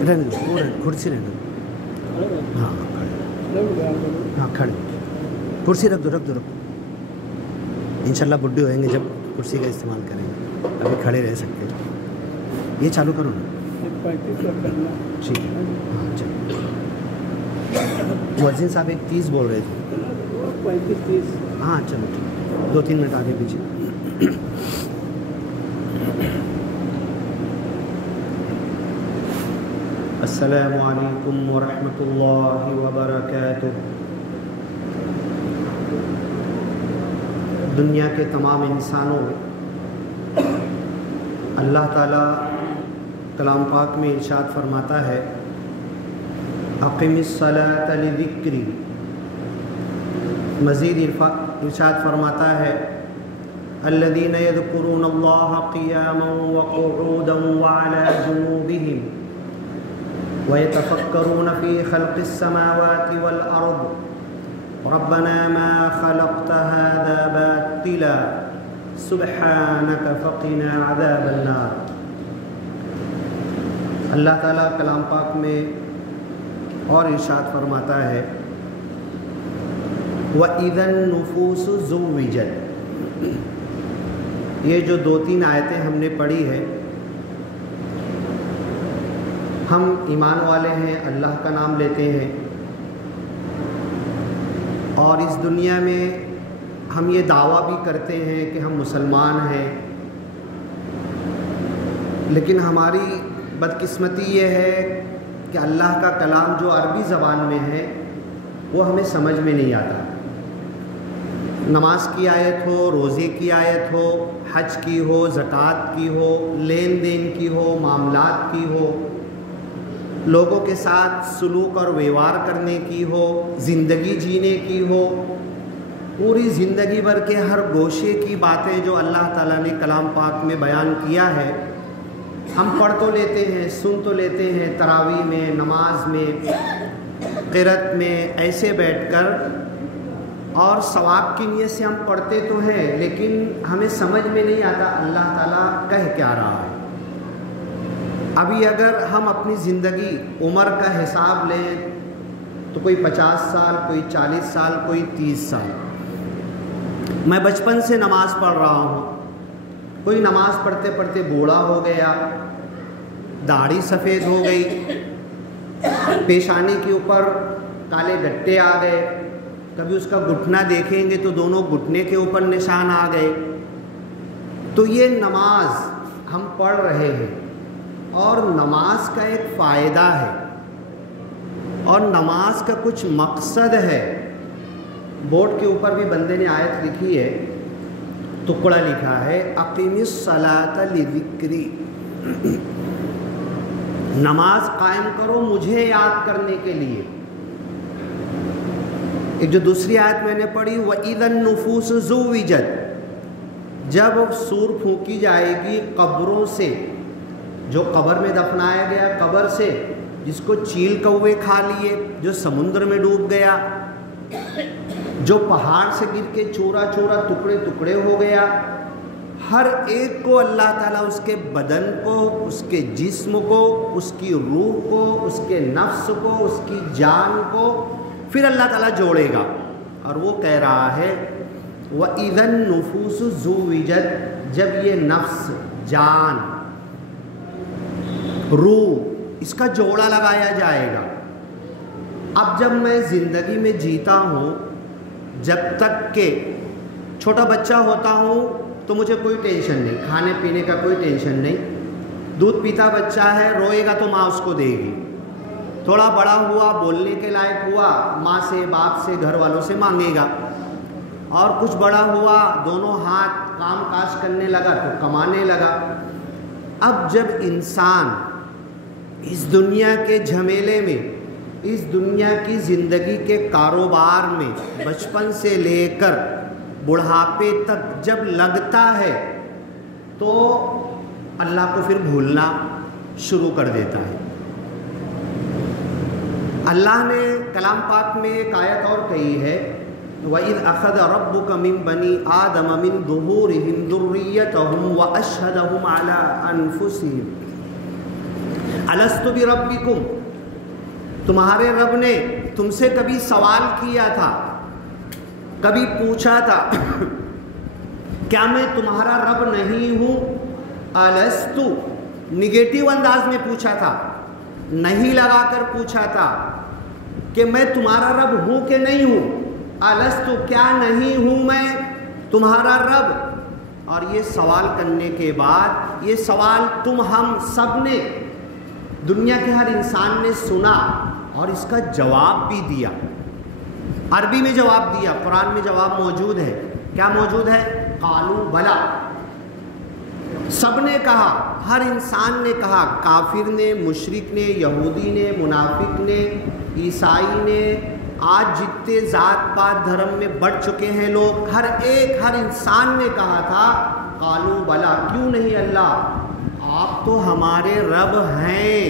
رہنے دو، وہ کرسی رہنے دو. ہاں کھڑے، ہاں کھڑے. کرسی رکھ دو رکھ دو رکھ دو. انشاءاللہ بڈھے ہوئیں گے جب کرسی کا استعمال کریں گے، ابھی کھڑے رہ سکتے ہیں. یہ چالو کرو نا. ٹھیک ہے. ہاں چلو. مؤذن صاحب ایک 30 بول رہے تھے. 35-30. ہاں چلو ٹھیک، 2-3 منٹ آگے پیچھے. السلام علیکم ورحمۃ اللہ وبرکاتہ. دنیا کے تمام انسانوں اللہ تعالیٰ کلام پاک میں ارشاد فرماتا ہے اقم الصلاۃ لذکری. مزید ارشاد فرماتا ہے الذین یذکرون اللہ قیاما وقعودا وعلی جنوبہم وَيَتَفَكَّرُونَ فِي خَلْقِ السَّمَاوَاتِ وَالْأَرْضِ رَبَّنَا مَا خَلَقْتَ هَذَا بَاطِلًا سُبْحَانَكَ فَقِنَا عَذَابَ النَّارِ. اللہ تعالیٰ کلام پاک میں اور ارشاد فرماتا ہے وَإِذَا النُّفُوسُ زُوِّجَتْ. یہ جو 2-3 آیتیں ہم نے پڑھی ہے، ہم ایمان والے ہیں، اللہ کا نام لیتے ہیں، اور اس دنیا میں ہم یہ دعویٰ بھی کرتے ہیں کہ ہم مسلمان ہیں، لیکن ہماری بدقسمتی یہ ہے کہ اللہ کا کلام جو عربی زبان میں ہے وہ ہمیں سمجھ میں نہیں آتا. نماز کی آیت ہو، روزے کی آیت ہو، حج کی ہو، زکوٰۃ کی ہو، لین دین کی ہو، معاملات کی ہو، لوگوں کے ساتھ سلوک اور ویوہار کرنے کی ہو، زندگی جینے کی ہو، پوری زندگی بھر کے ہر گوشے کی باتیں جو اللہ تعالیٰ نے کلام پاک میں بیان کیا ہے، ہم پڑھ تو لیتے ہیں، سن تو لیتے ہیں، تراویح میں، نماز میں، قرأت میں ایسے بیٹھ کر، اور ثواب کی نیت سے ہم پڑھتے تو ہیں، لیکن ہمیں سمجھ میں نہیں آتا اللہ تعالیٰ کہہ کیا رہا ہے. ابھی اگر ہم اپنی زندگی عمر کا حساب لیں تو کوئی 50 سال، کوئی 40 سال، کوئی 30 سال. میں بچپن سے نماز پڑھ رہا ہوں. کوئی نماز پڑھتے پڑھتے بوڑھا ہو گیا، داڑھی سفید ہو گئی، پیشانی کے اوپر کالے گٹے آ گئے، کبھی اس کا گھٹنا دیکھیں گے تو دونوں گھٹنے کے اوپر نشان آ گئے. تو یہ نماز ہم پڑھ رہے ہیں، اور نماز کا ایک فائدہ ہے، اور نماز کا کچھ مقصد ہے. بورڈ کے اوپر بھی بندے نے آیت لکھی ہے، ٹکڑا لکھا ہے اقیم الصلاۃ لذکری. نماز قائم کرو مجھے یاد کرنے کے لیے. ایک جو دوسری آیت میں نے پڑھی وَإِذَا النُّفُوسُ زُوِّجَتْ. جب سور پھونکی جائے گی قبروں سے، جو قبر میں دفنایا گیا قبر سے، جس کو چیل کوے کھا لیے، جو سمندر میں ڈوب گیا، جو پہاڑ سے گر کے چورا چورا ٹکڑے ٹکڑے ہو گیا، ہر ایک کو اللہ تعالیٰ اس کے بدن کو، اس کے جسم کو، اس کی روح کو، اس کے نفس کو، اس کی جان کو پھر اللہ تعالیٰ جوڑے گا. اور وہ کہہ رہا ہے وَإِذَا النُّفُوسُ زُوِّجَتْ. جب یہ نفس، جان، روح، اس کا جوڑا لگایا جائے گا. اب جب میں زندگی میں جیتا ہوں، جب تک کہ چھوٹا بچہ ہوتا ہوں تو مجھے کوئی ٹینشن نہیں، کھانے پینے کا کوئی ٹینشن نہیں. دودھ پیتا بچہ ہے، روئے گا تو ماں اس کو دے گی. تھوڑا بڑا ہوا، بولنے کے لائق ہوا، ماں سے، باپ سے، گھر والوں سے مانگے گا. اور کچھ بڑا ہوا، دونوں ہاتھ کام کاج کرنے لگا تو کمانے لگا. اب جب انسان اس دنیا کے جھمیلے میں، اس دنیا کی زندگی کے کاروبار میں بچپن سے لے کر بڑھاپے تک جب لگتا ہے تو اللہ کو پھر بھولنا شروع کر دیتا ہے. اللہ نے کلام پاک میں ایک آیت اور کہی ہے وَإِذْ أَخَذَ رَبُّكَ مِنْ بَنِي آدَمَ مِنْ ظُهُورِهِمْ ذُرِّيَّتَهُمْ وَأَشْهَدَهُمْ عَلَىٰ أَنفُسِهِمْ الست بربکم، تمہارے رب نے تم سے کبھی سوال کیا تھا، کبھی پوچھا تھا کیا میں تمہارا رب نہیں ہوں؟ الست، نگیٹو انداز میں پوچھا تھا، نہیں لگا کر پوچھا تھا کہ میں تمہارا رب ہوں کہ نہیں ہوں؟ الست، کیا نہیں ہوں میں تمہارا رب؟ اور یہ سوال کرنے کے بعد، یہ سوال تم ہم سب نے، دنیا کے ہر انسان نے سنا اور اس کا جواب بھی دیا، عربی میں جواب دیا، قرآن میں جواب موجود ہے۔ کیا موجود ہے؟ قالوا بلا، سب نے کہا، ہر انسان نے کہا، کافر نے، مشرک نے، یہودی نے، منافق نے، عیسائی نے، آج جتنے ذات پات دھرم میں بڑھ چکے ہیں لوگ، ہر انسان نے کہا تھا قالوا بلا، کیوں نہیں اللہ، آپ تو ہمارے رب ہیں،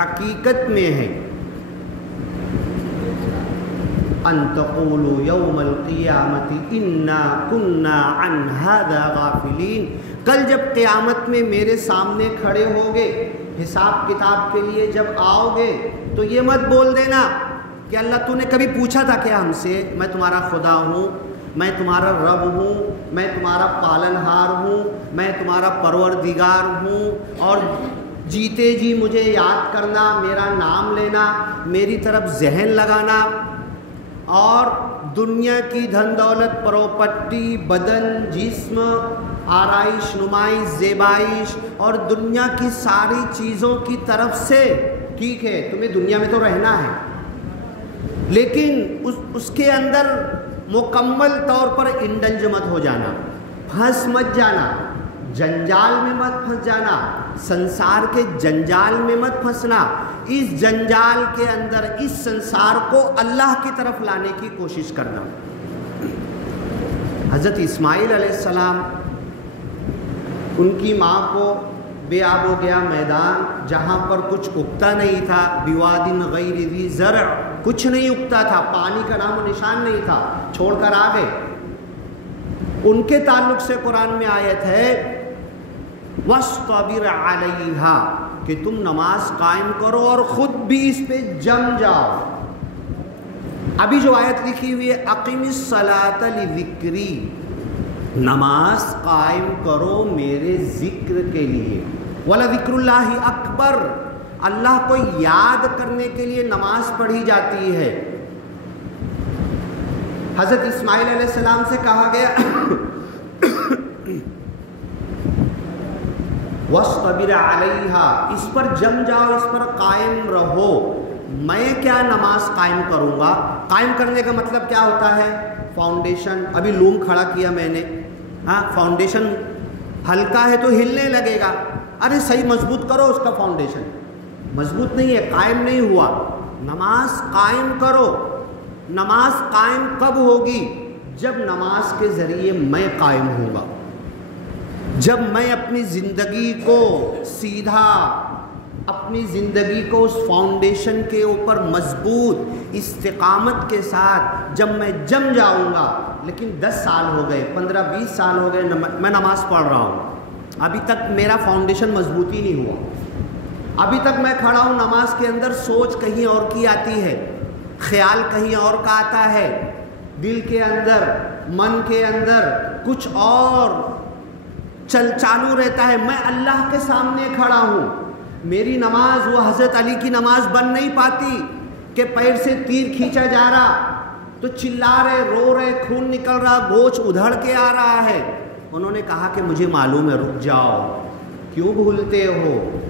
حقیقت میں ہیں۔ ان تقولوا یوم القیامت انا کنا عن ھذا غافلین، کل جب قیامت میں میرے سامنے کھڑے ہوگے، حساب کتاب کے لیے جب آؤ گے، تو یہ مت بول دینا کہ اللہ تو نے کبھی پوچھا تھا کیا ہم سے، میں تمہارا خدا ہوں، میں تمہارا رب ہوں، میں تمہارا پالن ہار ہوں، میں تمہارا پروردگار ہوں، اور جیتے جی مجھے یاد کرنا، میرا نام لینا، میری طرف ذہن لگانا، اور دنیا کی دھن دولت، پراپرٹی، بدن، جسم، آرائش، نمائش، زیبائش اور دنیا کی ساری چیزوں کی طرف سے، ٹھیک ہے تمہیں دنیا میں تو رہنا ہے، لیکن اس کے اندر مکمل طور پر انڈلج مت ہو جانا، پھنس مت جانا، جنجال میں مت پھنس جانا، سنسار کے جنجال میں مت پھنسنا، اس جنجال کے اندر اس سنسار کو اللہ کی طرف لانے کی کوشش کرنا۔ حضرت اسماعیل علیہ السلام، ان کی ماں کو بے آب ہو گیا میدان، جہاں پر کچھ اگتا نہیں تھا، بوادٍ غیر ذی زرع، کچھ نہیں اگتا تھا، پانی کا نام و نشان نہیں تھا، چھوڑ کر آ گئے۔ ان کے تعلق سے قرآن میں آیت ہے وَاصْطَبِرْ عَلَيْهَا، کہ تم نماز قائم کرو اور خود بھی اس پہ جم جاؤ۔ ابھی جو آیت لکھی ہوئی ہے اقیم الصلاۃ لذکری، نماز قائم کرو میرے ذکر کے لیے، وَلَذِكْرُ اللَّهِ اکبر، اللہ کو یاد کرنے کے لیے نماز پڑھی جاتی ہے۔ حضرت اسماعیل علیہ السلام سے کہا گیا وَاصْطَبِرْ عَلَيْهَا، اس پر جم جاؤ، اس پر قائم رہو۔ میں کیا نماز قائم کروں گا؟ قائم کرنے کا مطلب کیا ہوتا ہے؟ فاؤنڈیشن، ابھی لوم کھڑا کیا میں نے، ہاں فاؤنڈیشن ہلکا ہے تو ہلنے لگے گا، ارے صحیح مضبوط کرو اس کا فاؤنڈیشن، مضبوط نہیں ہے، قائم نہیں ہوا۔ نماز قائم کرو۔ نماز قائم کب ہوگی؟ جب نماز کے ذریعے میں قائم ہوں گا، جب میں اپنی زندگی کو سیدھا، اپنی زندگی کو اس فاؤنڈیشن کے اوپر مضبوط استقامت کے ساتھ جب میں جم جاؤں گا۔ لیکن 10 سال ہو گئے، 15-20 سال ہو گئے میں نماز پڑھ رہا ہوں، ابھی تک میرا فاؤنڈیشن مضبوط ہی نہیں ہوا، ابھی تک میں کھڑا ہوں، نماز کے اندر سوچ کہیں اور کی آتی ہے، خیال کہیں اور کا آتا ہے، دل کے اندر، من کے اندر کچھ اور چالو رہتا ہے، میں اللہ کے سامنے کھڑا ہوں، میری نماز وہ حضرت علی کی نماز بن نہیں پاتی کہ پیر سے تیر کھینچا جا رہا تو چلا رہے، رو رہے، خون نکل رہا، گوچ ادھڑ کے آ رہا ہے۔ انہوں نے کہا کہ مجھے معلوم ہے، رک جاؤ، کیوں بھولتے ہو؟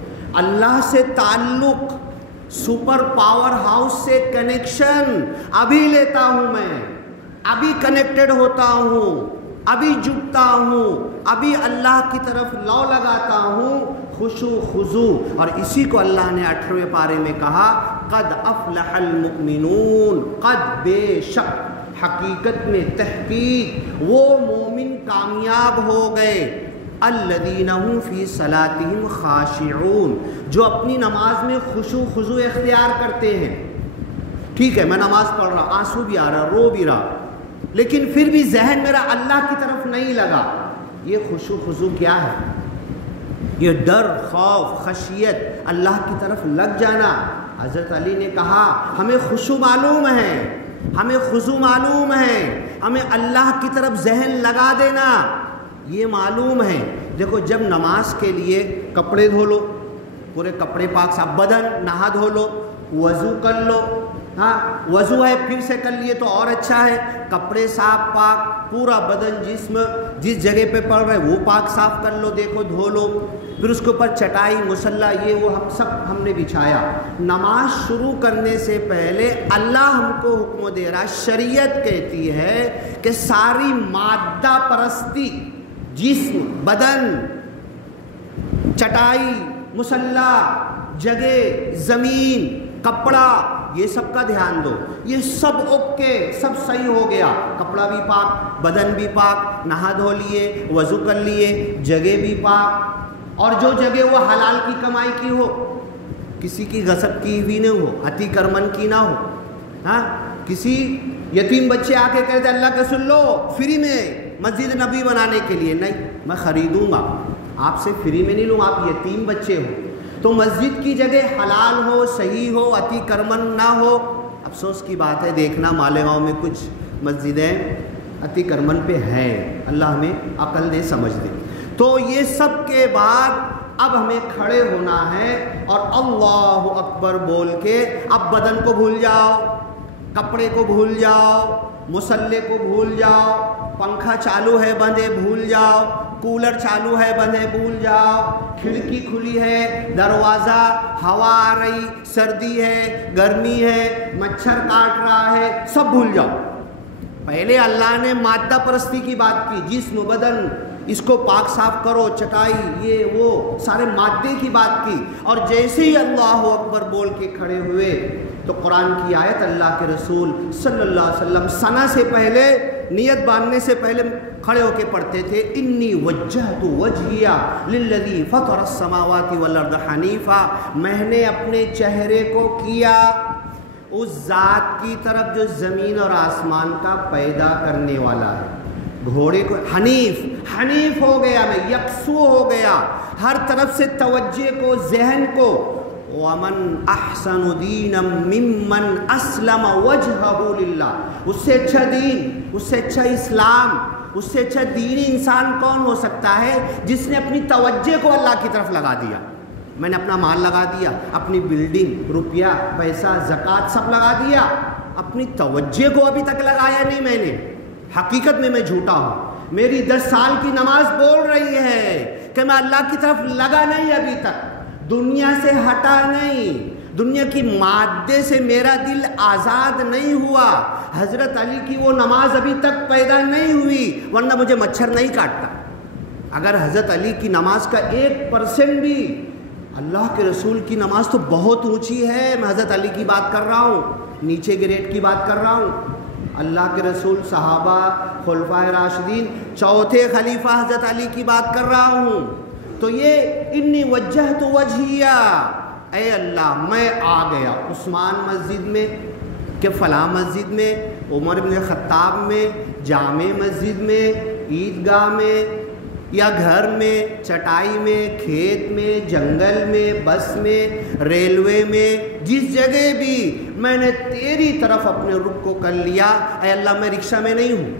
اللہ سے تعلق، سپر پاور ہاؤس سے کنیکشن ابھی لیتا ہوں، میں ابھی کنیکٹڈ ہوتا ہوں، ابھی جھکتا ہوں، ابھی اللہ کی طرف لو لگاتا ہوں، خشوع خضوع۔ اور اسی کو اللہ نے 18ویں پارے میں کہا قد افلح المؤمنون، قد بے شک، حقیقت میں، تحقیق، وہ مومن کامیاب ہو گئے، الذین هم فی صلاتہم خاشعون، جو اپنی نماز میں خشوع خضوع اختیار کرتے ہیں۔ ٹھیک ہے میں نماز پڑھ رہا، آنسو بھی آ رہا، رو بھی رہا، لیکن پھر بھی ذہن میرا اللہ کی طرف نہیں لگا۔ یہ خشوع خضوع کیا ہے؟ یہ ڈر، خوف، خشیت، اللہ کی طرف لگ جانا. حضرت علی نے کہا ہمیں خشوع معلوم ہے، ہمیں خضوع معلوم ہے، ہمیں اللہ کی طرف ذہن لگا دینا یہ معلوم ہے. دیکھو جب نماز کے لیے کپڑے دھو لو، پورے کپڑے پاک صاف، بدن نہا دھو لو، وضو کر لو، ہاں وضو ہے پھر سے کر لیے تو اور اچھا ہے، کپڑے صاف پاک، پورا بدن جسم جس جگہ پہ پڑ رہا ہے وہ پاک صاف کر لو، دیکھو دھو لو، پھر اس کے اوپر چٹائی مصلی یہ وہ ہم نے بچھایا. نماز شروع کرنے سے پہلے اللہ ہم کو حکم دے رہا، شریعت کہتی ہے کہ ساری مادہ پرستی، جسم، بدن، چٹائی، مصلی، جگہ، زمین، کپڑا، یہ سب کا دھیان دو. یہ سب اوکے، سب صحیح ہو گیا، کپڑا بھی پاک، بدن بھی پاک، نہا دھو لیے، وضو کر لیے، جگہ بھی پاک، اور جو جگہ وہ حلال کی کمائی کی ہو، کسی کی غصب کی ہوئی نہ ہو، عطی کرمن کی نہ ہو. ہاں کسی یتیم بچے آ کے کہتے اللہ کے سن لو فری میں مسجد نبی بنانے کے لیے، نہیں میں خریدوں گا، آپ سے فری میں نہیں لوں، آپ یتیم بچے ہو. تو مسجد کی جگہ حلال ہو، صحیح ہو، عطی کرمن نہ ہو. افسوس کی بات ہے دیکھنا مالیگاؤں میں کچھ مسجدیں عطی کرمن پہ ہیں، اللہ ہمیں عقل دے، سمجھ دے. تو یہ سب کے بعد اب ہمیں کھڑے ہونا ہے اور اللہ اکبر بول کے اب بدن کو بھول جاؤ، کپڑے کو بھول جاؤ، مصلی کو بھول جاؤ، پنکھا چالو ہے بندے بھول جاؤ، کولر چالو ہے بندے بھول جاؤ، کھڑکی کھلی ہے، دروازہ، ہوا آ رہی، سردی ہے، گرمی ہے، مچھر کاٹ رہا ہے، سب بھول جاؤ. پہلے اللہ نے مادہ پرستی کی بات کی، جسم، بدن، اس کو پاک صاف کرو، چٹائی، یہ وہ سارے مادے کی بات کی. اور جیسے ہی اللہ اکبر بول کے کھڑے ہوئے تو قرآن کی آیت اللہ کے رسول صلی اللہ علیہ وسلم ثنا سے پہلے، نیت باندھنے سے پہلے کھڑے ہو کے پڑھتے تھے، انی وجہت وجہی للذی فطر السماوات والارض حنیفا، میں نے اپنے چہرے کو کیا اس ذات کی طرف جو زمین اور آسمان کا پیدا کرنے والا ہے. گھوڑے کو حنیف ہو گیا، میں یکسو ہو گیا، ہر طرف سے توجہ کو، ذہن کو. وَمَنْ أَحْسَنُ دِينًا مِّمَّنْ أَسْلَمَ وَجْهَهُ لِلَّهِ، اس سے اچھا دین، اس سے اچھا اسلام، اس سے اچھا دینی انسان کون ہو سکتا ہے جس نے اپنی توجہ کو اللہ کی طرف لگا دیا. میں نے اپنا مال لگا دیا، اپنی بلڈنگ، روپیہ، پیسہ، زکوٰۃ سب لگا دیا، اپنی توجہ کو ابھی تک لگایا نہیں میں نے. حقیقت میں جھوٹا ہوں، میری 10 سال کی نماز بول رہی ہے کہ میں اللہ کی طرف لگا نہیں، ابھی تک دنیا سے ہٹا نہیں، دنیا کی مادے سے میرا دل آزاد نہیں ہوا. حضرت علی کی وہ نماز ابھی تک پیدا نہیں ہوئی، ورنہ مجھے مچھر نہیں کاٹتا. اگر حضرت علی کی نماز کا 1% بھی، اللہ کے رسول کی نماز تو بہت اونچی ہے، میں حضرت علی کی بات کر رہا ہوں، نیچے گریڈ کی بات کر رہا ہوں. اللہ کے رسول، صحابہ، خلفائے راشدین، چوتھے خلیفہ حضرت علی کی بات کر رہا ہوں. تو یہ انی وجہت وجہیہ، اے اللہ میں آ گیا. عثمان مسجد میں کہ فلاں مسجد میں، عمر بن خطاب میں، جامع مسجد میں، عیدگاہ میں، یا گھر میں، چٹائی میں، کھیت میں، جنگل میں، بس میں، ریلوے میں، جس جگہ بھی میں نے تیری طرف اپنے رخ کو کر لیا. اے اللہ میں رکشہ میں نہیں ہوں،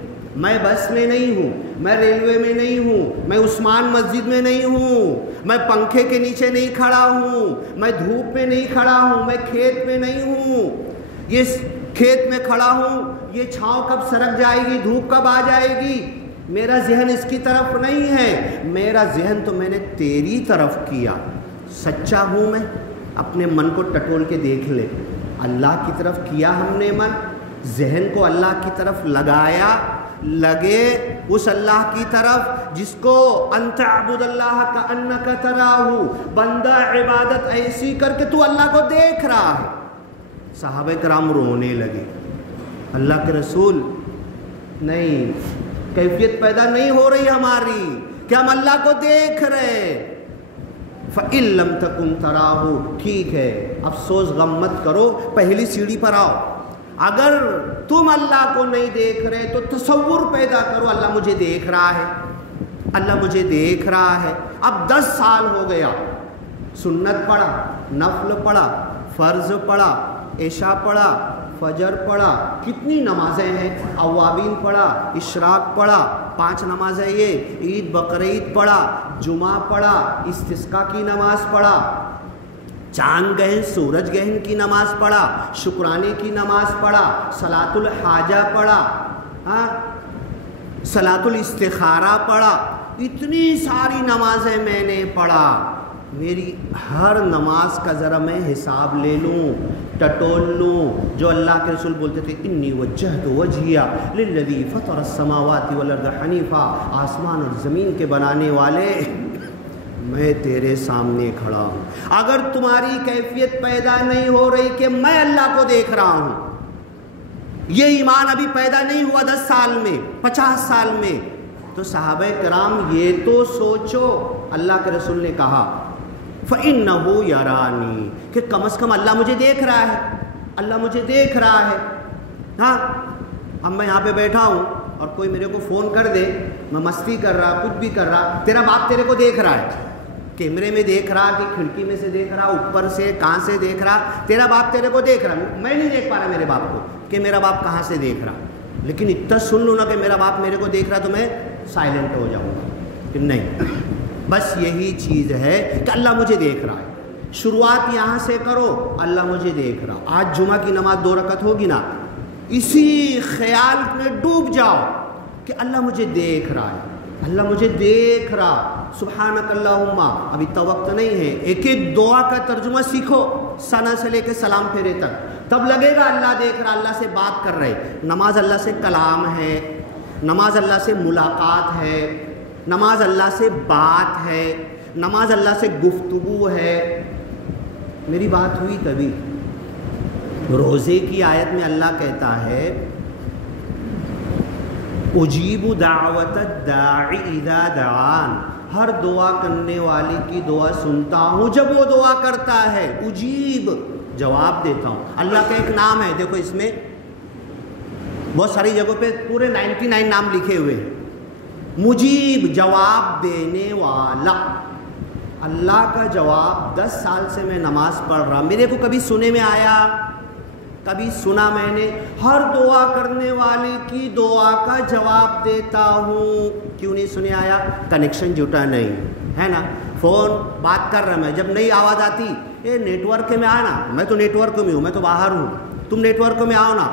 میں بس میں نہیں ہوں، میں ریلوے میں نہیں ہوں، میں عثمان مسجد میں نہیں ہوں، میں پنکھے کے نیچے نہیں کھڑا ہوں، میں دھوپ میں نہیں کھڑا ہوں، میں کھیت میں نہیں ہوں. یہ کھیت میں کھڑا ہوں، یہ چھاؤں کب سرک جائے گی، دھوپ کب آ جائے گی، میرا ذہن اس کی طرف نہیں ہے، میرا ذہن تو میں نے تیری طرف کیا. سچا ہوں میں، اپنے من کو ٹٹول کے دیکھ لے. اللہ کی طرف کیا ہم نے من، ذہن کو اللہ کی طرف لگایا، لگے اس اللہ کی طرف جس کو ان تعبد اللہ کأنک تراہ، بندہ عبادت ایسی کر کے تو اللہ کو دیکھ رہا ہے. صحابہ کرام رونے لگے. اللہ کے رسول نہیں، کیفیت پیدا نہیں ہو رہی ہماری کہ ہم اللہ کو دیکھ رہے. فَإِن لَمْ تَكُنْ تَرَاهُ، ٹھیک ہے افسوس غم مت کرو، پہلی سیڑھی پر آؤ. اگر تم اللہ کو نہیں دیکھ رہے تو تصور پیدا کرو اللہ مجھے دیکھ رہا ہے. اللہ مجھے دیکھ رہا ہے. اب 10 سال ہو گیا، سنت پڑھا، نفل پڑھا، فرض پڑھا، عشاء پڑھا، فجر پڑھا، کتنی نمازیں ہیں، اوابین پڑھا، اشراق پڑھا، 5 نمازیں، یہ عید بقرعید پڑھا، جمعہ پڑھا، استسقاء کی نماز پڑھا، چاند گہن سورج گہن کی نماز پڑھا، شکرانے کی نماز پڑھا، صلاۃ الحاجہ پڑھا، صلاۃ الاستخارہ پڑھا، اتنی ساری نمازیں میں نے پڑھا. میری ہر نماز کا ذرا میں حساب لے لوں، ٹٹول لوں. جو اللہ کے رسول بولتے تھے انی وجہت وجہیہ للذی فطر السماوات والارض حنیفا، آسمان اور زمین کے بنانے والے میں تیرے سامنے کھڑا ہوں. اگر تمہاری کیفیت پیدا نہیں ہو رہی کہ میں اللہ کو دیکھ رہا ہوں، یہ ایمان ابھی پیدا نہیں ہوا 10 سال میں، 50 سال میں، تو صحابہ کرام یہ تو سوچو. اللہ کے رسول نے کہا فَإِنَّهُ يَرَانِي، کہ کم از کم اللہ مجھے دیکھ رہا ہے، اللہ مجھے دیکھ رہا ہے. ہاں اب میں یہاں پہ بیٹھا ہوں اور کوئی میرے کو فون کر دے، میں مستی کر رہا، کچھ بھی کر رہا، تیرا باپ تیرے کو دیکھ رہا ہے، کیمرے میں دیکھ رہا کہ کھڑکی میں سے دیکھ رہا، اوپر سے کہاں سے دیکھ رہا، تیرا باپ تیرے کو دیکھ رہا. میں نہیں دیکھ پا رہا میرے باپ کو کہ میرا باپ کہاں سے دیکھ رہا، لیکن اتنا سن لوں نا کہ میرا باپ میرے کو دیکھ رہا تو میں سائلنٹ ہو جاؤں گا کہ نہیں. بس یہی چیز ہے کہ اللہ مجھے دیکھ رہا ہے. شروعات یہاں سے کرو، اللہ مجھے دیکھ رہا. آج جمعہ کی نماز 2 رکعت ہوگی نا، اسی خیال میں ڈوب جاؤ کہ اللہ مجھے دیکھ رہا ہے، اللہ مجھے دیکھ رہا. سبحانک اللہم. ابھی تو وقت نہیں ہے، ایک ایک دعا کا ترجمہ سیکھو، ثنا سے لے کے سلام پھیرے تک، تب لگے گا اللہ دیکھ رہا، اللہ سے بات کر رہے. نماز اللہ سے کلام ہے، نماز اللہ سے ملاقات ہے، نماز اللہ سے بات ہے، نماز اللہ سے گفتگو ہے. میری بات ہوئی کبھی؟ روزے کی آیت میں اللہ کہتا ہے اجیب دعوت الداعی اذا دعان، ہر دعا کرنے والے کی دعا سنتا ہوں جب وہ دعا کرتا ہے. اجیب، جواب دیتا ہوں. اللہ کا ایک نام ہے، دیکھو اس میں بہت ساری جگہوں پہ پورے 99 نام لکھے ہوئے ہیں. مجیب، جواب دینے والا. اللہ کا جواب. 10 سال سے میں نماز پڑھ رہا، میرے کو کبھی سنے میں آیا؟ کبھی سنا میں نے؟ ہر دعا کرنے والے کی دعا کا جواب دیتا ہوں. کیوں نہیں سنے آیا؟ کنیکشن جٹا نہیں ہے نا. فون بات کر رہا میں، جب نئی آواز آتی اے نیٹ ورک میں آنا، میں تو نیٹ ورک میں ہوں، میں تو باہر ہوں، تم نیٹ ورک میں آؤ نا.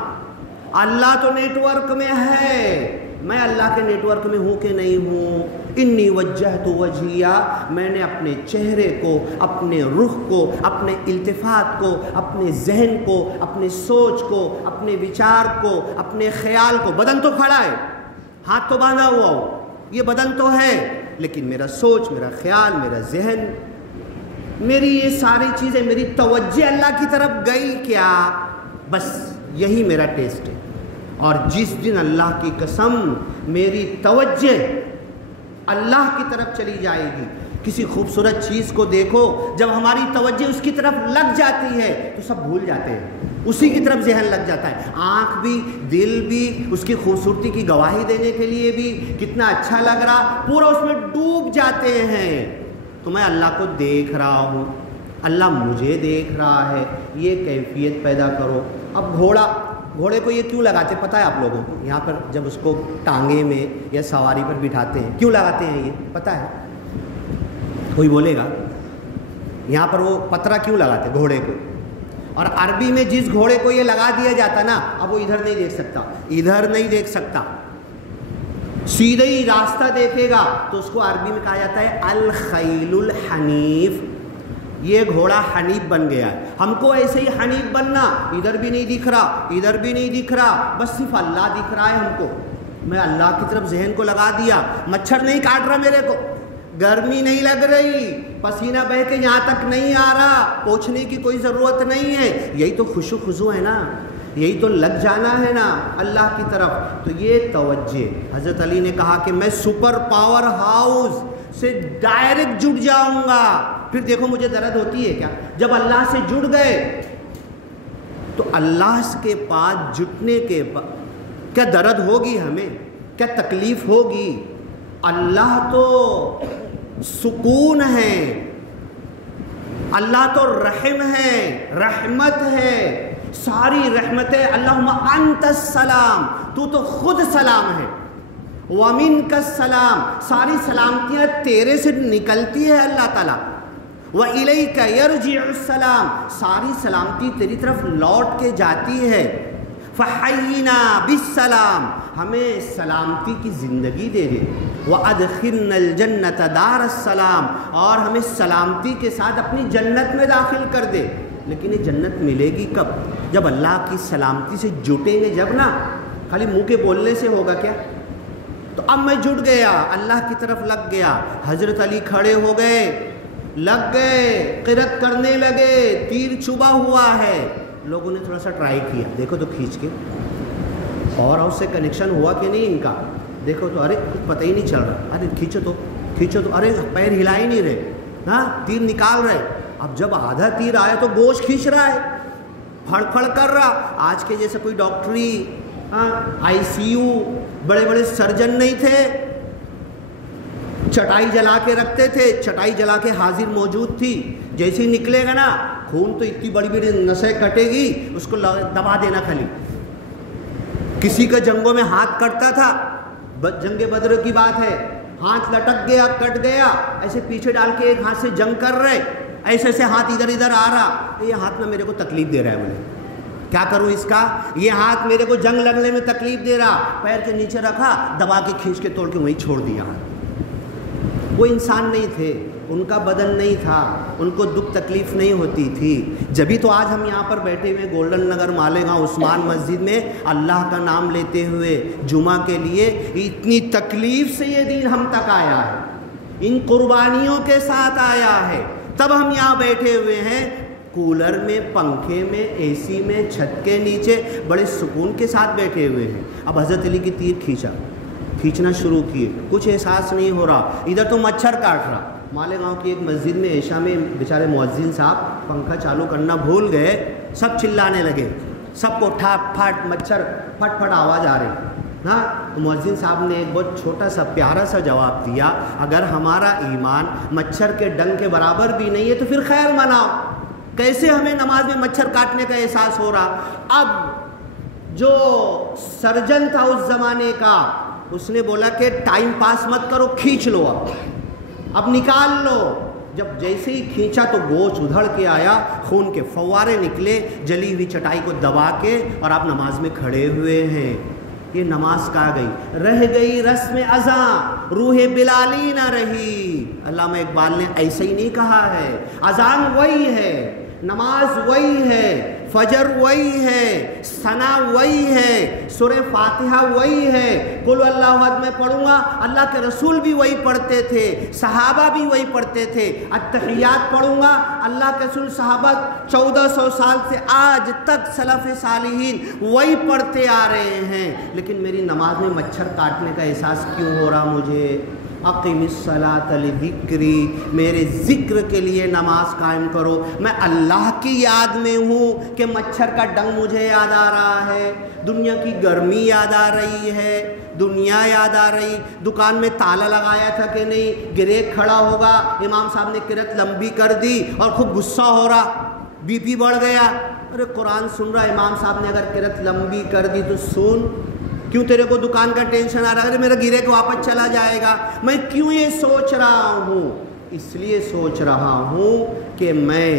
اللہ تو نیٹ ورک میں ہے، میں اللہ کے نیٹ ورک میں ہوں کہ نہیں ہوں. انی وجہت وجہیہ، میں نے اپنے چہرے کو، اپنے رخ کو، اپنے التفات کو، اپنے ذہن کو، اپنے سوچ کو، اپنے وچار کو، اپنے خیال کو، بدن تو کھڑا ہے، ہاتھ تو باندھا ہوا ہو، یہ بدن تو ہے، لیکن میرا سوچ، میرا خیال، میرا ذہن، میری یہ ساری چیزیں، میری توجہ اللہ کی طرف گئی کیا؟ بس یہی میرا ٹیسٹ ہے. اور جس دن اللہ کی قسم میری توجہ اللہ کی طرف چلی جائے گی، کسی خوبصورت چیز کو دیکھو، جب ہماری توجہ اس کی طرف لگ جاتی ہے تو سب بھول جاتے ہیں، اسی کی طرف ذہن لگ جاتا ہے. آنکھ بھی، دل بھی، اس کی خوبصورتی کی گواہی دینے کے لیے بھی کتنا اچھا لگ رہا، پورا اس میں ڈوب جاتے ہیں. تو میں اللہ کو دیکھ رہا ہوں، اللہ مجھے دیکھ رہا ہے، یہ کیفیت پیدا کرو. اب گھوڑے کو یہ کیوں لگاتے پتہ ہے آپ لوگوں کو؟ یہاں پر جب اس کو ٹانگے میں یا سواری پر بٹھاتے ہیں، کیوں لگاتے ہیں یہ پتہ ہے؟ کوئی بولے گا؟ یہاں پر وہ پترا کیوں لگاتے گھوڑے کو؟ اور عربی میں جس گھوڑے کو یہ لگا دیا جاتا نا، اب وہ ادھر نہیں دیکھ سکتا، ادھر نہیں دیکھ سکتا، سیدھے ہی راستہ دیکھے گا، تو اس کو عربی میں کہا جاتا ہے الخیل الحنیف. یہ گھوڑا حنیف بن گیا ہے. ہم کو ایسے ہی حنیف بننا، ادھر بھی نہیں دکھ رہا، ادھر بھی نہیں دکھ رہا، بس صرف اللہ دکھ رہا ہے ہم کو. میں اللہ کی طرف ذہن کو لگا دیا، مچھر نہیں کاٹ رہا میرے کو، گرمی نہیں لگ رہی، پسینہ بہہ کے یہاں تک نہیں آ رہا، پوچھنے کی کوئی ضرورت نہیں ہے. یہی تو خوشو خضو ہے نا، یہی تو لگ جانا ہے نا اللہ کی طرف. تو یہ توجہ. حضرت علی نے کہا کہ میں سپر پاور ہاؤس سے ڈائریکٹ جڑ جاؤں گا. پھر دیکھو مجھے درد ہوتی ہے کیا؟ جب اللہ سے جڑ گئے تو اللہ کے پاس جٹنے کے بعد کیا درد ہوگی؟ ہمیں کیا تکلیف ہوگی؟ اللہ تو سکون ہے، اللہ تو رحم ہے، رحمت ہے، ساری رحمتیں اللہم انت السلام، تو خود سلام ہے، ومنک السلام، ساری سلامتیاں تیرے سے نکلتی ہے اللہ تعالیٰ، وَإِلَيْكَ يَرْجِعُ السلام، ساری سلامتی تیری طرف لوٹ کے جاتی ہے، فَحَيِّنَا بِالسلام، ہمیں سلامتی کی زندگی دے دے، وَأَدْخِلْنَا الْجَنَّةَ دَارَ السلام، اور ہمیں سلامتی کے ساتھ اپنی جنت میں داخل کر دے۔ لیکن یہ جنت ملے گی کب؟ جب اللہ کی سلامتی سے جٹیں گے، جب نا، خالی منہ کے بولنے سے ہوگا کیا؟ تو اب میں جٹ گیا، اللہ کی طرف لگ گیا، حضرت علی کھڑے ہو گئے، لگ گئے، قرت کرنے لگے، تیر چھپا ہوا ہے، لوگوں نے تھوڑا سا ٹرائی کیا، دیکھو تو کھینچ کے، اور اس سے کنیکشن ہوا کہ نہیں ان کا، دیکھو تو ارے کچھ پتہ ہی نہیں چل رہا، ارے کھینچو تو ارے پیر ہلا ہی نہیں رہے، ہاں تیر نکال رہے، اب جب آدھا تیر آیا تو گوشت کھینچ رہا ہے، پھڑ پھڑ کر رہا۔ آج کے جیسے کوئی ڈاکٹری، آئی سی یو، بڑے بڑے سرجن نہیں تھے، چٹائی جلا کے رکھتے تھے، چٹائی جلا کے حاضر موجود تھی، جیسے ہی نکلے گا نا خون تو اتنی بڑی بڑی نسیں کٹے گی، اس کو دبا دینا خالی۔ کسی کا جنگوں میں ہاتھ کٹتا تھا، جنگ بدر کی بات ہے، ہاتھ لٹک گیا، کٹ گیا، ایسے پیچھے ڈال کے ایک ہاتھ سے جنگ کر رہے، ایسے ایسے ہاتھ ادھر ادھر آ رہا، یہ ہاتھ نہ میرے کو تکلیف دے رہا ہے، بولے کیا کروں اس کا، یہ ہاتھ میرے کو جنگ لگنے میں تکلیف دے رہا، پیر کے نیچے رکھا، دبا کے کھینچ کے توڑ کے وہیں چھوڑ دیا۔ وہ انسان نہیں تھے، ان کا بدن نہیں تھا، ان کو دکھ تکلیف نہیں ہوتی تھی، جبھی تو آج ہم یہاں پر بیٹھے ہوئے گولڈن نگر مالیگاؤں عثمان مسجد میں اللہ کا نام لیتے ہوئے جمعہ کے لیے، اتنی تکلیف سے یہ دین ہم تک آیا ہے، ان قربانیوں کے ساتھ آیا ہے، تب ہم یہاں بیٹھے ہوئے ہیں، کولر میں، پنکھے میں، اے سی میں، چھت کے نیچے بڑے سکون کے ساتھ بیٹھے ہوئے ہیں۔ اب حضرت علی کی تیر کھینچنا شروع کیے، کچھ احساس نہیں ہو رہا، ادھر تو مچھر کاٹ رہا۔ مالیگاؤں کی ایک مسجد میں عشاء میں بیچارے مؤذن صاحب پنکھا چالو کرنا بھول گئے، سب چلانے لگے، سب کو ٹھاٹ پھاٹ مچھر پھٹ پھٹ آواز آ رہی، ہاں تو مؤذن صاحب نے ایک بہت چھوٹا سا پیارا سا جواب دیا، اگر ہمارا ایمان مچھر کے ڈنگ کے برابر بھی نہیں ہے تو پھر خیر مناؤ، کیسے ہمیں نماز میں مچھر کاٹنے کا احساس ہو رہا؟ اب جو سرجن تھا اس زمانے کا، اس نے بولا کہ ٹائم پاس مت کرو، کھینچ لو، اب نکال لو۔ جب جیسے ہی کھینچا تو گوشت ادھڑ کے آیا، خون کے فوارے نکلے، جلی ہوئی چٹائی کو دبا کے، اور آپ نماز میں کھڑے ہوئے ہیں۔ یہ نماز کہاں گئی؟ رہ گئی رسم اذان، روح بلالی نہ رہی۔ علامہ اقبال نے ایسے ہی نہیں کہا ہے، اذان وہی ہے، نماز وہی ہے، فجر وہی ہے، ثنا وہی ہے، سورہ فاتحہ وہی ہے، قل اللہ احد میں پڑھوں گا، اللہ کے رسول بھی وہی پڑھتے تھے، صحابہ بھی وہی پڑھتے تھے، التحیات پڑھوں گا، اللہ کے رسول صحابہ 1400 سال سے آج تک سلف صالحین وہی پڑھتے آ رہے ہیں، لیکن میری نماز میں مچھر کاٹنے کا احساس کیوں ہو رہا مجھے؟ اقم الصلاۃ لذکری، میرے ذکر کے لیے نماز قائم کرو، میں اللہ کی یاد میں ہوں کہ مچھر کا ڈنگ مجھے یاد آ رہا ہے، دنیا کی گرمی یاد آ رہی ہے، دنیا یاد آ رہی، دکان میں تالا لگایا تھا کہ نہیں، گریک کھڑا ہوگا، امام صاحب نے قرات لمبی کر دی اور خوب غصہ ہو رہا، بی پی بڑھ گیا، ارے قرآن سن رہا، امام صاحب نے اگر قرات لمبی کر دی تو سن، کیوں تیرے کو دکان کا ٹینشن آ رہا ہے؟ میرا گرے کو واپس چلا جائے گا۔ میں کیوں یہ سوچ رہا ہوں؟ اس لیے سوچ رہا ہوں کہ میں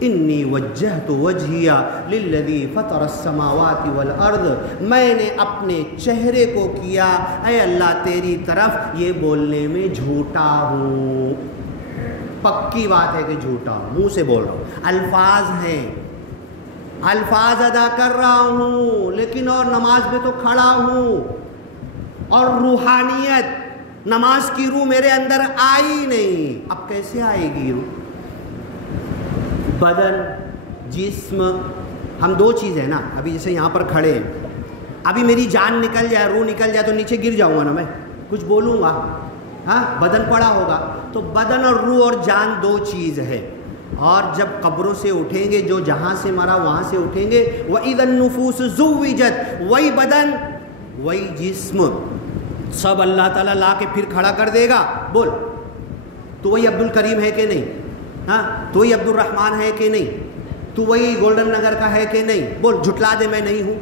انی وجہت وجہی للذی فطر السماوات والارض، میں نے اپنے چہرے کو کیا اے اللہ تیری طرف، یہ بولنے میں جھوٹا ہوں، پکی بات ہے کہ جھوٹا ہوں، منہ سے بول رہا ہوں، الفاظ ہیں، الفاظ ادا کر رہا ہوں، لیکن اور نماز میں تو کھڑا ہوں، اور روحانیت، نماز کی روح میرے اندر آئی نہیں۔ اب کیسے آئے گی روح؟ بدن، جسم، ہم دو چیز ہیں نا، ابھی جیسے یہاں پر کھڑے ہیں، ابھی میری جان نکل جائے، روح نکل جائے تو نیچے گر جاؤں گا نا، میں کچھ بولوں گا، ہاں بدن پڑا ہوگا، تو بدن اور روح اور جان دو چیز ہے، اور جب قبروں سے اٹھیں گے، جو جہاں سے مرا وہاں سے اٹھیں گے، وَإِذَا النُّفُوسُ زُوِّجَتْ، وہی بدن وہی جسم، سب اللہ تعالیٰ لا کے پھر کھڑا کر دے گا. بول تو وہی عبد الکریم ہے کہ نہیں؟ ہاں تو وہی عبد الرحمن ہے کہ نہیں؟ تو وہی گولڈن نگر کا ہے کہ نہیں؟ بول جھٹلا دے میں نہیں ہوں.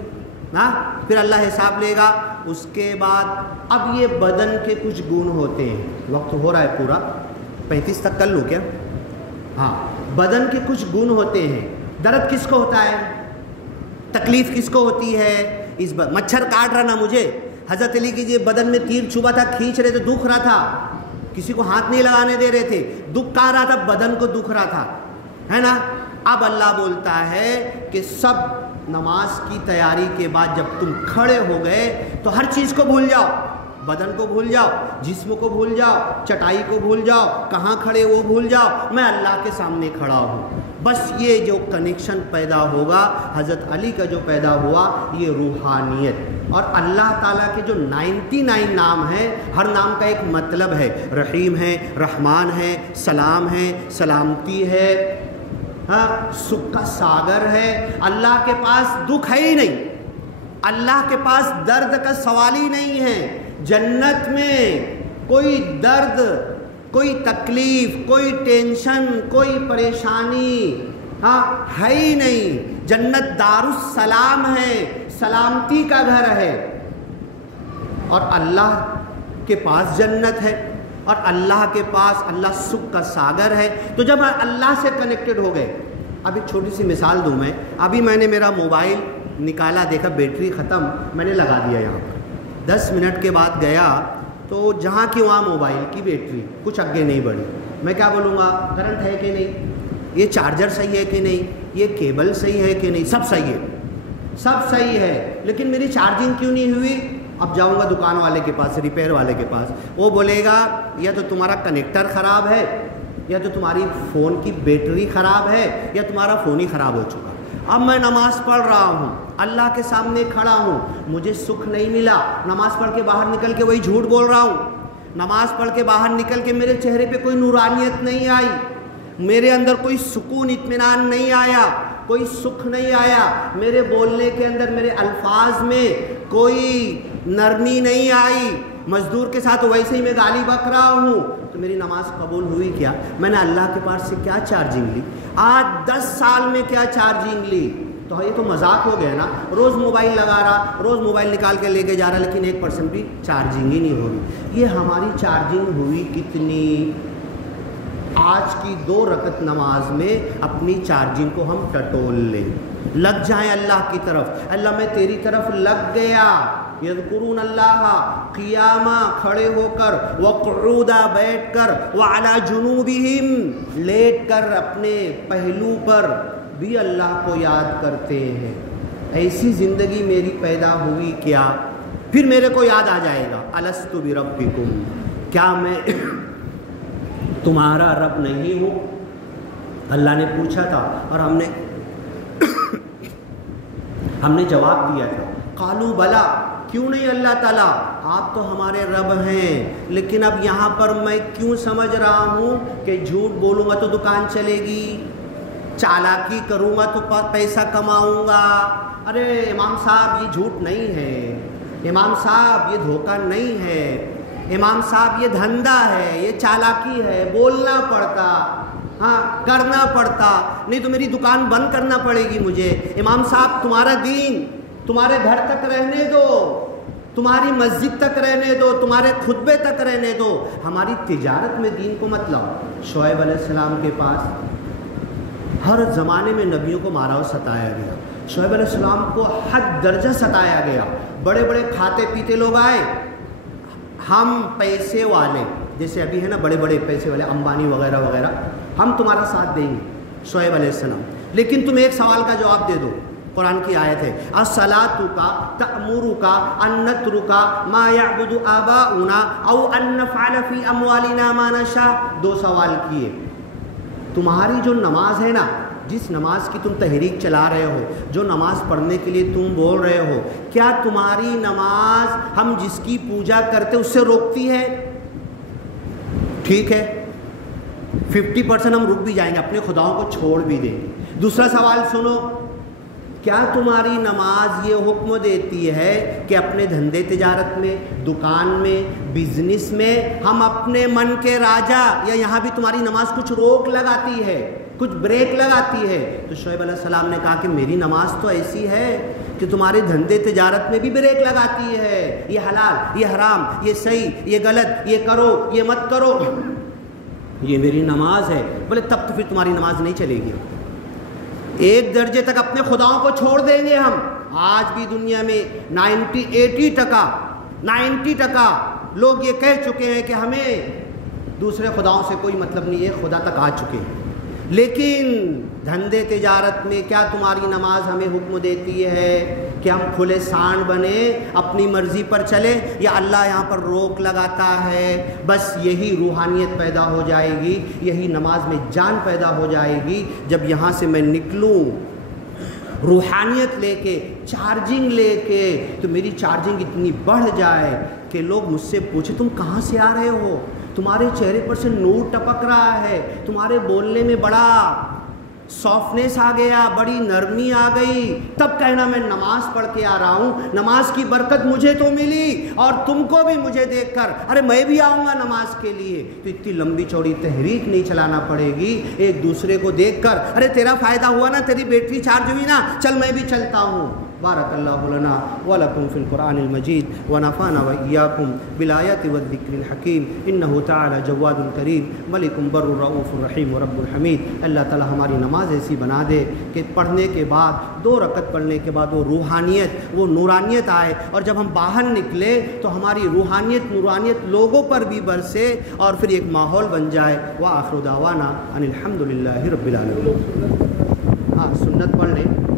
ہاں پھر اللہ حساب لے گا. اس کے بعد اب یہ بدن کے کچھ گن ہوتے ہیں. وقت ہو رہا ہے پورا 35 تک کر لوں کیا؟ ہاں بدن کے کچھ گن ہوتے ہیں. درد کس کو ہوتا ہے؟ تکلیف کس کو ہوتی ہے؟ اس مچھر کاٹ رہا نا مجھے. حضرت علی کی بدن میں تیر چھپا تھا, کھینچ رہے تھے, دکھ رہا تھا, کسی کو ہاتھ نہیں لگانے دے رہے تھے, دکھ کہاں رہا تھا؟ بدن کو دکھ رہا تھا, ہے نا. اب اللہ بولتا ہے کہ سب نماز کی تیاری کے بعد جب تم کھڑے ہو گئے تو ہر چیز کو بھول جاؤ. بدن کو بھول جاؤ, جسم کو بھول جاؤ, چٹائی کو بھول جاؤ, کہاں کھڑے وہ بھول جاؤ, میں اللہ کے سامنے کھڑا ہوں. بس یہ جو کنیکشن پیدا ہوگا حضرت علی کا جو پیدا ہوا یہ روحانیت. اور اللہ تعالیٰ کے جو 99 نام ہیں ہر نام کا ایک مطلب ہے. رحیم ہے, رحمان ہے, سلام ہے, سلامتی ہے, ہاں سکھ کا ساگر ہے. اللہ کے پاس دکھ ہے ہی نہیں, اللہ کے پاس درد کا سوال ہی نہیں ہے. جنت میں کوئی درد, کوئی تکلیف, کوئی ٹینشن, کوئی پریشانی ہاں ہے ہی نہیں. جنت دار السلام ہے, سلامتی کا گھر ہے. اور اللہ کے پاس جنت ہے اور اللہ کے پاس اللہ سکھ کا ساگر ہے. تو جب اللہ سے کنیکٹڈ ہو گئے, اب ایک چھوٹی سی مثال دوں میں. ابھی میں نے میرا موبائل نکالا, دیکھا بیٹری ختم, میں نے لگا دیا یہاں پر. 10 منٹ کے بعد گیا تو جہاں کی وہاں موبائل کی بیٹری کچھ آگے نہیں بڑھی. میں کیا بولوں گا؟ کرنٹ ہے کہ نہیں, یہ چارجر صحیح ہے کہ نہیں, یہ کیبل صحیح ہے کہ نہیں, سب صحیح ہے, سب صحیح ہے, لیکن میری چارجنگ کیوں نہیں ہوئی؟ اب جاؤں گا دکان والے کے پاس, ریپیئر والے کے پاس, وہ بولے گا یا تو تمہارا کنیکٹر خراب ہے, یا تو تمہاری فون کی بیٹری خراب ہے, یا تمہارا فون ہی خراب ہو چکا. اب میں نماز پڑھ رہا ہوں, اللہ کے سامنے کھڑا ہوں, مجھے سکھ نہیں ملا. نماز پڑھ کے باہر نکل کے وہی جھوٹ بول رہا ہوں. نماز پڑھ کے باہر نکل کے میرے چہرے پہ کوئی نورانیت نہیں آئی, میرے اندر کوئی سکون اطمینان نہیں آیا, کوئی سکھ نہیں آیا, میرے بولنے کے اندر میرے الفاظ میں کوئی نرمی نہیں آئی. مزدور کے ساتھ ویسے ہی میں گالی بک رہا ہوں, تو میری نماز قبول ہوئی کیا؟ میں نے اللہ کے پاس سے کیا چارجنگ لی؟ آج 10 سال میں کیا چارجنگ لی؟ تو یہ تو مذاق ہو گیا نا. روز موبائل لگا رہا, روز موبائل نکال کے لے کے جا رہا, لیکن 1% بھی چارجنگ ہی نہیں ہوگی. یہ ہماری چارجنگ ہوئی کتنی؟ آج کی 2 رکعت نماز میں اپنی چارجنگ کو ہم ٹٹول لیں, لگ جائیں اللہ کی طرف. اللہ میں تیری طرف لگ گیا. یذکرون اللہ قیاما, کھڑے ہو کر, وقعودا, بیٹھ کر, وعلی جنوبہم, لیٹ کر اپنے پہلو پر بھی اللہ کو یاد کرتے ہیں. ایسی زندگی میری پیدا ہوئی کیا؟ پھر میرے کو یاد آ جائے گا, الست بربکم, کیا میں تمہارا رب نہیں ہوں؟ اللہ نے پوچھا تھا اور ہم نے جواب دیا تھا. قالوا بلا, کیوں نہیں اللہ تعالیٰ, آپ تو ہمارے رب ہیں, لیکن اب یہاں پر میں کیوں سمجھ رہا ہوں کہ جھوٹ بولوں گا تو دکان چلے گی, چالاکی کروں گا تو پیسہ کماؤں گا. ارے امام صاحب یہ جھوٹ نہیں ہے, امام صاحب یہ دھوکہ نہیں ہے, امام صاحب یہ دھندا ہے, یہ چالاکی ہے, بولنا پڑتا, ہاں کرنا پڑتا, نہیں تو میری دکان بند کرنا پڑے گی مجھے. امام صاحب تمہارا دین تمہارے گھر تک رہنے دو, تمہاری مسجد تک رہنے دو, تمہارے خطبے تک رہنے دو, ہماری تجارت میں دین کو مت لاؤ. شعیب علیہ السلام کے پاس ہر زمانے میں نبیوں کو مارا اور ستایا گیا. شعیب علیہ السلام کو حد درجہ ستایا گیا. بڑے بڑے کھاتے پیتے لوگ آئے, ہم پیسے والے, جیسے ابھی ہے نا بڑے بڑے پیسے والے امبانی وغیرہ وغیرہ, ہم تمہارا ساتھ دیں گے. شعیب علیہ السلام, لیکن تم ایک سوال کا جواب دے دو. قرآن کی آیت ہے, الصلاۃ تأمرک ان نترک ما یعبد آباؤنا او ان نفعل فی اموالنا ما نشاء. 2 سوال کیے. تمہاری جو نماز ہے نا, جس نماز کی تم تحریک چلا رہے ہو, جو نماز پڑھنے کے لیے تم بول رہے ہو, کیا تمہاری نماز ہم جس کی پوجا کرتے اس سے روکتی ہے؟ ٹھیک ہے, 50% ہم رک بھی جائیں گے, اپنے خداؤں کو چھوڑ بھی دیں گے. دوسرا سوال سنو, کیا تمہاری نماز یہ حکم دیتی ہے کہ اپنے دھندے تجارت میں، دکان میں، بزنس میں ہم اپنے من کے راجا، یا یہاں بھی تمہاری نماز کچھ روک لگاتی ہے، کچھ بریک لگاتی ہے؟ تو شعیب علیہ السلام نے کہا کہ میری نماز تو ایسی ہے کہ تمہارے دھندے تجارت میں بھی بریک لگاتی ہے، یہ حلال، یہ حرام، یہ صحیح، یہ غلط، یہ کرو، یہ مت کرو، یہ میری نماز ہے۔ بولے تب تو پھر تمہاری نماز نہیں چلے گی۔ ایک درجے تک اپنے خداؤں کو چھوڑ دیں گے ہم۔ آج بھی دنیا میں 90% لوگ یہ کہہ چکے ہیں کہ ہمیں دوسرے خداؤں سے کوئی مطلب نہیں ہے، خدا تک آ چکے ہیں۔ لیکن دھندے تجارت میں کیا تمہاری نماز ہمیں حکم دیتی ہے کہ ہم کھلے سانڈ بنے، اپنی مرضی پر چلے، یا اللہ یہاں پر روک لگاتا ہے؟ بس یہی روحانیت پیدا ہو جائے گی، یہی نماز میں جان پیدا ہو جائے گی جب یہاں سے میں نکلوں روحانیت لے کے، چارجنگ لے کے، تو میری چارجنگ اتنی بڑھ جائے کہ لوگ مجھ سے پوچھیں تم کہاں سے آ رہے ہو، تمہارے چہرے پر سے نور ٹپک رہا ہے، تمہارے بولنے میں بڑا سافٹنیس آ گیا، بڑی نرمی آ گئی، تب کہنا میں نماز پڑھ کے آ رہا ہوں، نماز کی برکت مجھے تو ملی اور تم کو بھی مجھے دیکھ کر ارے میں بھی آؤں گا نماز کے لیے۔ تو اتنی لمبی چوڑی تحریک نہیں چلانا پڑے گی، ایک دوسرے کو دیکھ کر ارے تیرا فائدہ ہوا نا، تیری بیٹری چارج ہوئی نا، چل میں بھی چلتا ہوں۔ بارک اللہ لنا ولکم فی القرآن المجید ونفعنا وإیاکم بالآیات والذکر الحکیم، انہ تعالی جواد کریم ملک بر رؤوف الرحیم ورب الحمید۔ اللہ تعالی ہماری نماز ایسی بنا دے کہ پڑھنے کے بعد 2 رکعت پڑھنے کے بعد وہ روحانیت، وہ نورانیت آئے، اور جب ہم باہر نکلے تو ہماری نورانیت لوگوں پر بھی برسے اور پھر ایک ماحول بن جائے۔ وآخر دعوانا ان الحمد للہ رب العالمین۔ ہاں سنت پڑھ لیں۔